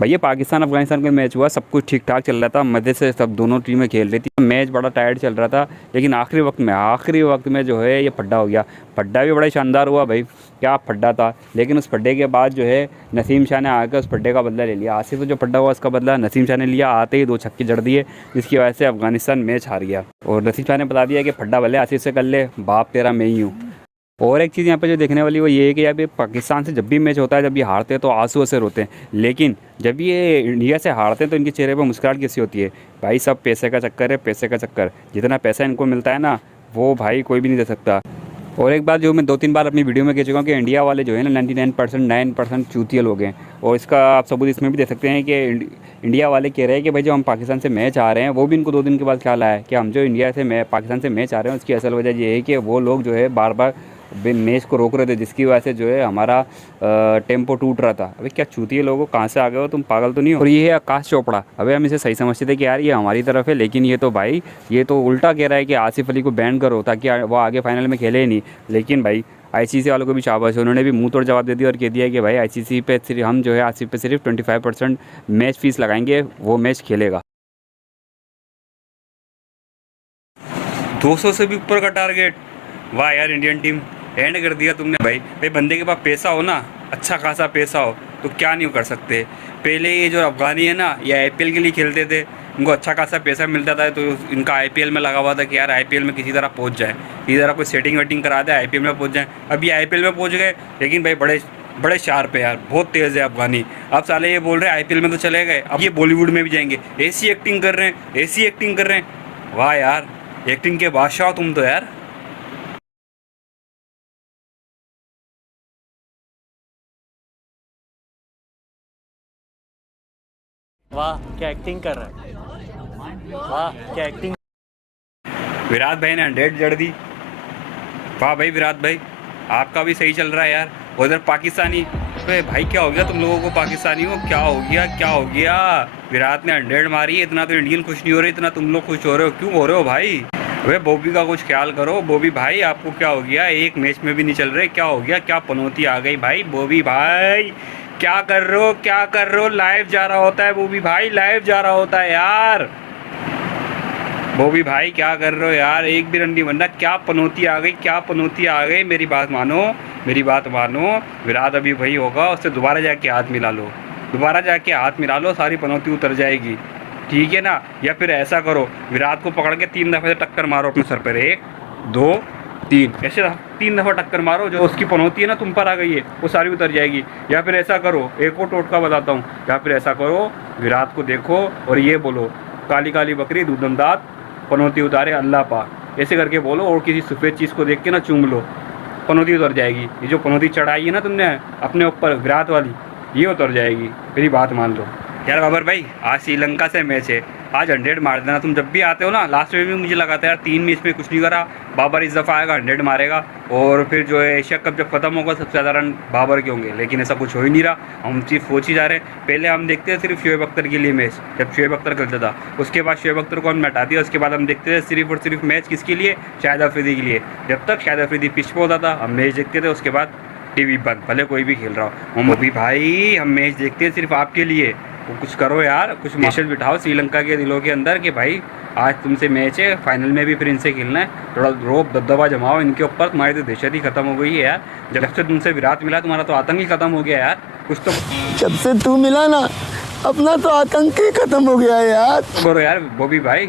भैया पाकिस्तान अफगानिस्तान का मैच हुआ, सब कुछ ठीक ठाक चल रहा था, मज़े से सब दोनों टीमें खेल रही थी, मैच बड़ा टायर्ड चल रहा था। लेकिन आखिरी वक्त में जो है ये फड्डा हो गया। फड्डा भी बड़ा शानदार हुआ भाई, क्या फड्डा था। लेकिन उस फड्डे के बाद जो है नसीम शाह ने आकर उस फड्डे का बदला ले लिया। आसिफ को जो फड्डा हुआ उसका बदला नसीम शाह ने लिया, आते ही 2 छक्के जड़ दिए, जिसकी वजह से अफगानिस्तान मैच हार गया। और नसीम शाह ने बता दिया कि फड्डा भले आसिफ से कर ले, बाप तेरा मैं ही हूँ। और एक चीज़ यहाँ पे जो देखने वाली वो ये है कि यार पाकिस्तान से जब भी मैच होता है, जब ये हारते हैं तो आंसू ऐसे रोते हैं, लेकिन जब ये इंडिया से हारते हैं तो इनके चेहरे पर मुस्कुराहट कैसी होती है। भाई सब पैसे का चक्कर है, पैसे का चक्कर। जितना पैसा इनको मिलता है ना, वो भाई कोई भी नहीं दे सकता। और एक बात जो मैं 2-3 बार अपनी वीडियो में कह चुका हूँ कि इंडिया वाले जो है ना 99% चूतिया लोग हैं। और इसका आप सबूत इसमें भी दे सकते हैं कि इंडिया वाले कह रहे हैं कि भाई जो हम पाकिस्तान से मैच आ रहे हैं, वो भी इनको 2 दिन के बाद ख्याल आया कि हम जो पाकिस्तान से मैच आ रहे हैं उसकी असल वजह ये है कि वो लोग जो है बार बार मैच को रोक रहे थे, जिसकी वजह से जो है हमारा टेम्पो टूट रहा था। अबे क्या चूतिए लोगों, कहाँ से आ गए हो तुम, पागल तो नहीं हो। और ये है आकाश चोपड़ा। अबे हम इसे सही समझते थे कि यार ये हमारी तरफ है, लेकिन ये तो भाई ये तो उल्टा कह रहा है कि आसिफ अली को बैन करो ताकि वो आगे फाइनल में खेले ही नहीं। लेकिन भाई आईसीसी वालों को भी शाबाश है, उन्होंने भी मुंह तोड़ जवाब दे दिया और कह दिया कि भाई आईसीसी पे सिर्फ हम जो है आसिफ पे सिर्फ 25% मैच फीस लगाएंगे, वो मैच खेलेगा। 200 से भी ऊपर का टारगेट, वाह यार इंडियन टीम, एंड कर दिया तुमने। भाई बंदे के पास पैसा हो ना, अच्छा खासा पैसा हो, तो क्या नहीं कर सकते। पहले ये जो अफगानी है ना, ये आईपीएल के लिए खेलते थे, इनको अच्छा खासा पैसा मिलता था, तो इनका आईपीएल में लगा हुआ था कि यार आईपीएल में किसी तरह पहुंच जाए, किसी तरह कोई सेटिंग वेटिंग करा दे, आईपीएल में पहुंच जाए। अभी आईपीएल में पहुंच गए, लेकिन भाई बड़े बड़े शार्प है यार, बहुत तेज़ है अफगानी। अब साले ये बोल रहे हैं आईपीएल में तो चले गए, अब ये बॉलीवुड में भी जाएंगे, ऐसी एक्टिंग कर रहे हैं, ऐसी एक्टिंग कर रहे हैं। वाह यार, एक्टिंग के बादशाह तुम तो यार। वाह क्या एक्टिंग कर रहा है, वाह क्या एक्टिंग। विराट भाई ने 100 जड़ दी। वाह भाई विराट भाई, आपका भी सही चल रहा है यार। उधर पाकिस्तानी, अरे भाई क्या हो गया तुम लोगों को, पाकिस्तानी हो क्या हो गया, क्या हो गया। विराट ने 100 मारी, इतना तो इंडियन खुश नहीं हो रहे, इतना तुम लोग खुश हो रहे हो, क्यों हो रहे हो भाई। अरे बॉबी का कुछ ख्याल करो, बॉबी भाई आपको क्या हो गया, एक मैच में भी नहीं चल रहे, क्या हो गया, क्या पनौती आ गई भाई। बॉबी भाई क्या कर रहे हो, क्या कर रहे हो, लाइव जा रहा होता है बॉबी भाई, लाइव जा रहा होता है यार। बॉबी भाई क्या कर रहे हो यार, एक भी रन नहीं बनना, क्या पनौती आ गई, क्या पनौती आ गई। मेरी बात मानो, मेरी बात मानो, विराट अभी वही होगा, उससे दोबारा जाके हाथ मिला लो, दोबारा जाके हाथ मिला लो, सारी पनौती उतर जाएगी, ठीक है ना। या फिर ऐसा करो, विराट को पकड़ के 3 दफ़े से टक्कर मारो अपने सर पर, 1 2 3, ऐसे 3 दफ़ा टक्कर मारो, जो उसकी पनौती है ना तुम पर आ गई है वो सारी उतर जाएगी। या फिर ऐसा करो, एक और टोटका बताता हूँ, या फिर ऐसा करो, विराट को देखो और ये बोलो, काली काली बकरी दूधम दाँत पनौती उतारे अल्लाह पाक, ऐसे करके बोलो, और किसी सफ़ेद चीज़ को देख के ना चूम लो, पनौती उतर जाएगी। ये जो पनौती चढ़ाई है ना तुमने अपने ऊपर विराट वाली, ये उतर जाएगी, मेरी बात मान लो यार। बाबर भाई आज श्रीलंका से मैच है, आज 100 मार देना। तुम जब भी आते हो ना, लास्ट में भी मुझे लगाता है यार 3 मैच में कुछ नहीं करा, बाबर इस दफ़ा आएगा 100 मारेगा, और फिर जो है एशिया कप जब खत्म होगा सबसे ज़्यादा रन बाबर के होंगे। लेकिन ऐसा कुछ हो ही नहीं रहा, हम सिर्फ सोच ही जा रहे हैं। पहले हम देखते थे सिर्फ शोएब अख्तर के लिए मैच, जब शोएब अख्तर खेलता था, उसके बाद शोएब अख्तर को हमने हटा दिया, उसके बाद हम देखते थे सिर्फ और सिर्फ मैच किसके लिए, शाहिद अफरीदी के लिए। जब तक शाहिद अफरीदी पिच पर होता था हम मैच देखते थे, उसके बाद टीवी बंद, भले कोई भी खेल रहा हो। हम अभी भाई हम मैच देखते हैं सिर्फ आपके लिए, तो कुछ करो यार, कुछ मैसेज बिठाओ श्रीलंका के दिलों के अंदर कि भाई आज तुमसे मैच है, फाइनल में भी फिर इनसे खेलना है, थोड़ा रोब दबदबा जमाओ इनके ऊपर। तुम्हारी तो दहशत ही खत्म हो गई है यार, जब से तुमसे विराट मिला तुम्हारा तो आतंक ही खत्म हो गया यार, कुछ तो जब से तू मिला ना, अपना तो आतंक ही खत्म हो गया है यार। करो यार बॉबी भाई।